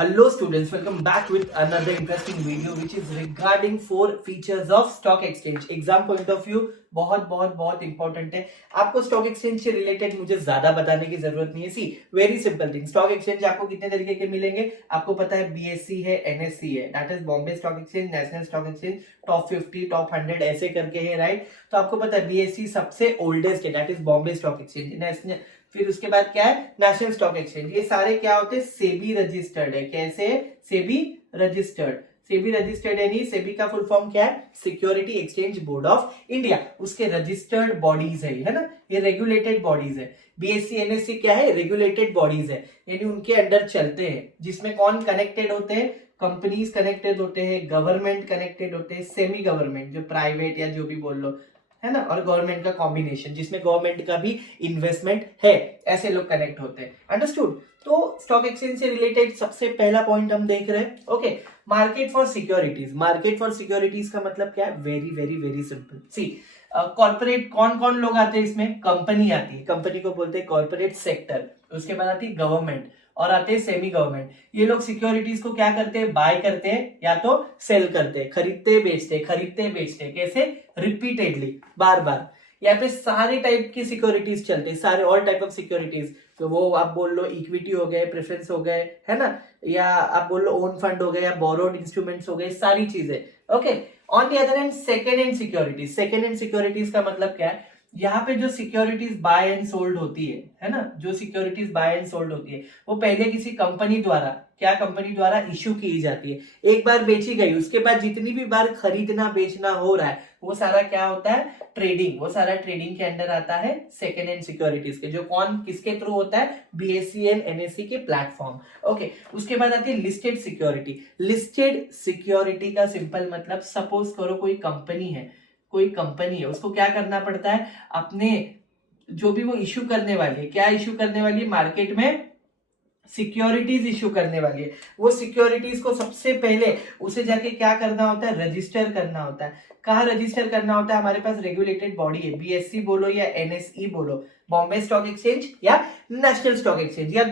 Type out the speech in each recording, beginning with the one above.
Hello students, welcome back with another interesting video which is regarding 4 features of stock exchange. Exam point of view बहुत बहुत बहुत important है. आपको stock exchange से related मुझे ज्यादा बताने की जरूरत नहीं है. See very simple thing. Stock exchange आपको कितने तरीके के मिलेंगे आपको पता है. बीएससी है, एनएससी है, that is Bombay stock exchange, national stock exchange, top 50, top 100 ऐसे करके है, राइट. तो आपको पता है बीएससी सबसे ओल्डेस्ट है, that is Bombay stock exchange. National, फिर उसके बाद क्या है नेशनल स्टॉक एक्सचेंज. ये सारे क्या होते हैं सेबी रजिस्टर्ड है. कैसे सेबी रजिस्टर्ड. सेबी रजिस्टर्ड यानी सेबी का फुल फॉर्म क्या है security exchange board of India. उसके रजिस्टर्ड बॉडीज है ना, ये रेगुलेटेड बॉडीज है. बीएससी एनएससी क्या है रेगुलेटेड बॉडीज है, यानी उनके अंडर चलते हैं. जिसमें कौन कनेक्टेड होते हैं, कंपनीज कनेक्टेड होते हैं, गवर्नमेंट कनेक्टेड होते हैं, सेमी गवर्नमेंट जो प्राइवेट या जो भी बोल लो है ना, और गवर्नमेंट का कॉम्बिनेशन जिसमें गवर्नमेंट का भी इन्वेस्टमेंट है, ऐसे लोग कनेक्ट होते हैं. अंडरस्टूड. तो स्टॉक एक्सचेंज से रिलेटेड सबसे पहला पॉइंट हम देख रहे हैं. Okay, market for securities. Market for securities का मतलब क्या है, वेरी वेरी वेरी सिंपल. सी कॉर्पोरेट कौन कौन लोग आते हैं इसमें, कंपनी आती है, कंपनी को बोलते हैं कॉर्पोरेट सेक्टर. उसके बाद आती है गवर्नमेंट और आते हैं सेमी गवर्नमेंट. ये लोग सिक्योरिटीज को क्या करते हैं, बाय करते हैं या तो सेल करते हैं, खरीदते बेचते, खरीदते बेचते. कैसे, रिपीटेडली, बार बार. यहाँ पे सारे टाइप की सिक्योरिटीज चलते हैं, सारे ऑल टाइप ऑफ सिक्योरिटीज. तो वो आप बोल लो इक्विटी हो गए, प्रेफरेंस हो गए, है ना, या आप बोल लो ओन फंड हो गए या बोरोड इंस्ट्रूमेंट्स हो गए, सारी चीजें. Okay, on the other hand second hand securities. Second hand securities का मतलब क्या है, यहाँ पे जो सिक्योरिटीज बाय एंड सोल्ड होती है ना, जो सिक्योरिटीज बाय एंड सोल्ड होती है वो पहले किसी कंपनी द्वारा, क्या कंपनी द्वारा इश्यू की जाती है. एक बार बेची गई, उसके बाद जितनी भी बार खरीदना बेचना हो रहा है वो सारा क्या होता है, ट्रेडिंग. वो सारा ट्रेडिंग के अंडर आता है सेकेंड हैंड सिक्योरिटीज के, जो कौन किसके थ्रू होता है, बीएससी एंड एनएससी के प्लेटफॉर्म. ओके, उसके बाद आती है लिस्टेड सिक्योरिटी. लिस्टेड सिक्योरिटी का सिंपल मतलब, सपोज करो कोई कंपनी है, कोई कंपनी है, उसको क्या करना पड़ता है, अपने जो भी वो इश्यू करने वाली है, क्या इश्यू करने वाली है, मार्केट में सिक्योरिटीज इश्यू करने वाली है. वो सिक्योरिटीज को सबसे पहले उसे जाके क्या करना होता है, रजिस्टर करना होता है. कहाँ रजिस्टर करना होता है, हमारे पास रेगुलेटेड बॉडी है, बीएससी बोलो या एनएसई बोलो, बॉम्बे स्टॉक एक्सचेंज या नेशनल स्टॉक एक्सचेंज, या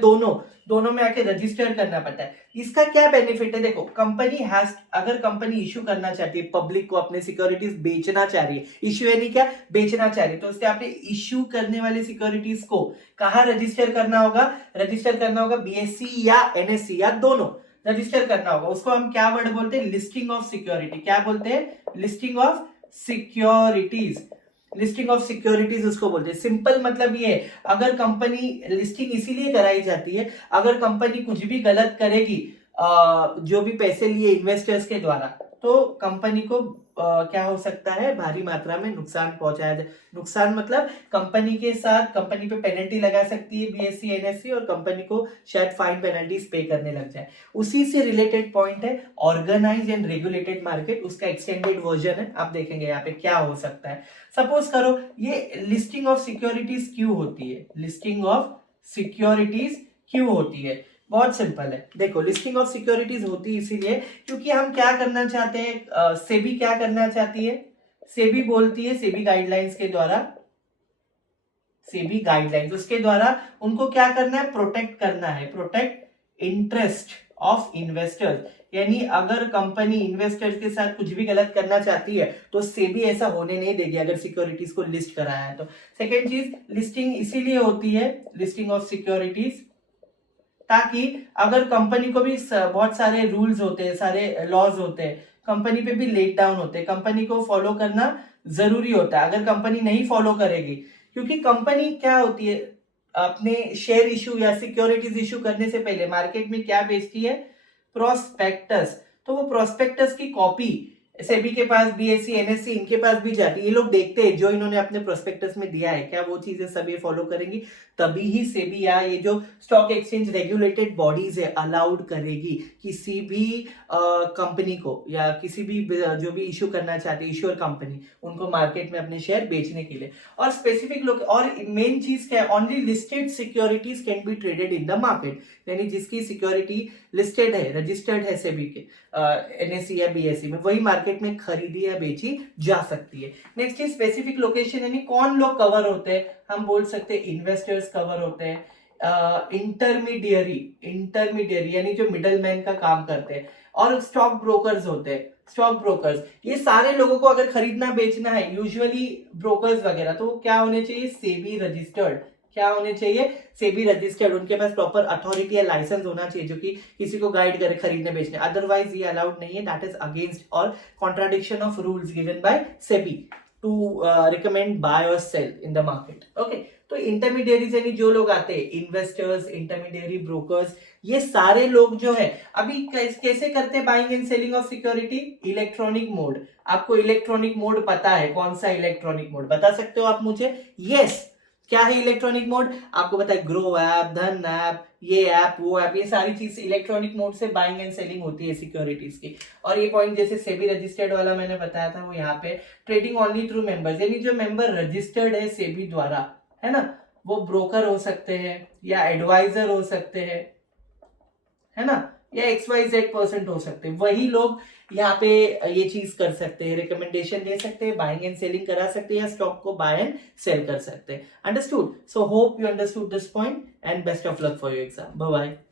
दोनों में आके रजिस्टर करना पड़ता है. इसका क्या बेनिफिट है, देखो कंपनी हैज, अगर कंपनी इश्यू करना चाहती है पब्लिक को, अपने सिक्योरिटीज बेचना चाह रही है, इश्यू यानी क्या, बेचना चाह रही है, तो उसके आपने इश्यू करने वाले सिक्योरिटीज को कहाँ रजिस्टर करना होगा, रजिस्टर करना होगा बीएससी या एनएससी या दोनों रजिस्टर करना होगा. उसको हम क्या वर्ड बोलते हैं, लिस्टिंग ऑफ सिक्योरिटी. क्या बोलते हैं, listing of securities. Listing of securities उसको बोलते हैं. सिंपल मतलब ये है, अगर कंपनी, लिस्टिंग इसीलिए कराई जाती है अगर कंपनी कुछ भी गलत करेगी, जो भी पैसे लिए इन्वेस्टर्स के द्वारा, तो कंपनी को क्या हो सकता है, भारी मात्रा में नुकसान पहुंचाया जाए. नुकसान मतलब कंपनी के साथ, कंपनी पे पेनल्टी लगा सकती है बीएससी एनएससी, और कंपनी को शायद फाइन पेनल्टीज पे करने लग जाए. उसी से रिलेटेड पॉइंट है ऑर्गेनाइज एंड रेगुलेटेड मार्केट, उसका एक्सटेंडेड वर्जन है. आप देखेंगे यहाँ पे क्या हो सकता है. सपोज करो ये लिस्टिंग ऑफ सिक्योरिटीज क्यों होती है, लिस्टिंग ऑफ सिक्योरिटीज क्यों होती है, बहुत सिंपल है. देखो लिस्टिंग ऑफ सिक्योरिटीज होती है इसीलिए क्योंकि हम क्या करना चाहते हैं, सेबी क्या करना चाहती है, सेबी बोलती है, सेबी गाइडलाइंस के द्वारा, सेबी गाइडलाइंस उसके द्वारा उनको क्या करना है, प्रोटेक्ट करना है, प्रोटेक्ट इंटरेस्ट ऑफ इन्वेस्टर्स. यानी अगर कंपनी इन्वेस्टर्स के साथ कुछ भी गलत करना चाहती है तो सेबी ऐसा होने नहीं देगी अगर सिक्योरिटीज को लिस्ट कराया है तो. सेकेंड चीज, लिस्टिंग इसीलिए होती है, लिस्टिंग ऑफ सिक्योरिटीज, ताकि अगर कंपनी को भी बहुत सारे रूल्स होते हैं, सारे लॉज होते हैं, कंपनी पे भी लेट डाउन होते हैं, कंपनी को फॉलो करना जरूरी होता है. अगर कंपनी नहीं फॉलो करेगी, क्योंकि कंपनी क्या होती है, अपने शेयर इशू या सिक्योरिटीज इशू करने से पहले मार्केट में क्या बेचती है, प्रोस्पेक्टस. तो वो प्रोस्पेक्टस की कॉपी सेबी के पास, बीएससी एनएससी इनके पास भी जाती है. ये लोग देखते हैं जो इन्होंने अपने प्रोस्पेक्टस में दिया है, क्या वो चीजें सब ये फॉलो करेंगी, तभी ही सेबी या ये जो स्टॉक एक्सचेंज रेगुलेटेड बॉडीज है अलाउड करेगी किसी भी कंपनी को या किसी भी जो भी इश्यू करना चाहती है, इश्यूअर कंपनी, उनको मार्केट में अपने शेयर बेचने के लिए. और स्पेसिफिक लोग, और मेन चीज क्या है, only listed securities can be traded in the market. यानी जिसकी सिक्योरिटी लिस्टेड है, रजिस्टर्ड है सेबी के एनएससी या बीएससी में, वही मार्केट में खरीदी या बेची जा सकती है. नेक्स्ट इज स्पेसिफिक लोकेशन, यानी कौन लोग कवर होते हैं, हम बोल सकते हैं इन्वेस्टर्स कवर होते हैं, इंटरमीडियरी यानी जो मिडल मैन का काम करते हैं, और स्टॉक ब्रोकर्स होते हैं, स्टॉक ब्रोकर्स, ये सारे लोगों को अगर खरीदना बेचना है, यूजुअली ब्रोकर्स वगैरह, तो क्या होने चाहिए, सेबी रजिस्टर्ड। क्या होने चाहिए, सेबी रजिस्टर्ड, उनके पास प्रॉपर अथॉरिटी या लाइसेंस होना चाहिए जो कि किसी को गाइड करे खरीदने बेचने, अदरवाइज ये अलाउड नहीं है, दैट इज अगेंस्ट और contradiction of rules given by SEBI to recommend buy और sell in the market. Okay, तो इंटरमीडियरीज यानी जो लोग आते हैं, इन्वेस्टर्स, इंटरमीडियरी, ब्रोकर्स, ये सारे लोग जो है अभी कैसे करते हैं buying and selling of security, electronic mode. आपको इलेक्ट्रॉनिक मोड पता है, कौन सा इलेक्ट्रॉनिक मोड बता सकते हो आप मुझे? यस, क्या है इलेक्ट्रॉनिक मोड? आपको पता है, ग्रो ऐप, धन ऐप, ये ऐप, वो ऐप, ये सारी चीज इलेक्ट्रॉनिक मोड से बाइंग एंड सेलिंग होती है सिक्योरिटीज की। और ये पॉइंट जैसे सेबी रजिस्टर्ड वाला मैंने बताया था, वो यहाँ पे ट्रेडिंग ओनली थ्रू मेंबर्स, यानी जो मेंबर रजिस्टर्ड है सेबी द्वारा, है ना, वो ब्रोकर हो सकते हैं या एडवाइजर हो सकते हैं, है ना, या XYZ% हो सकते हैं, वही लोग यहाँ पे ये चीज कर सकते हैं, रिकमेंडेशन दे सकते हैं, बाइंग एंड सेलिंग करा सकते हैं, या स्टॉक को बाय एंड सेल कर सकते हैं। Understood? So hope you understood this point and best of luck for your exam. Bye bye.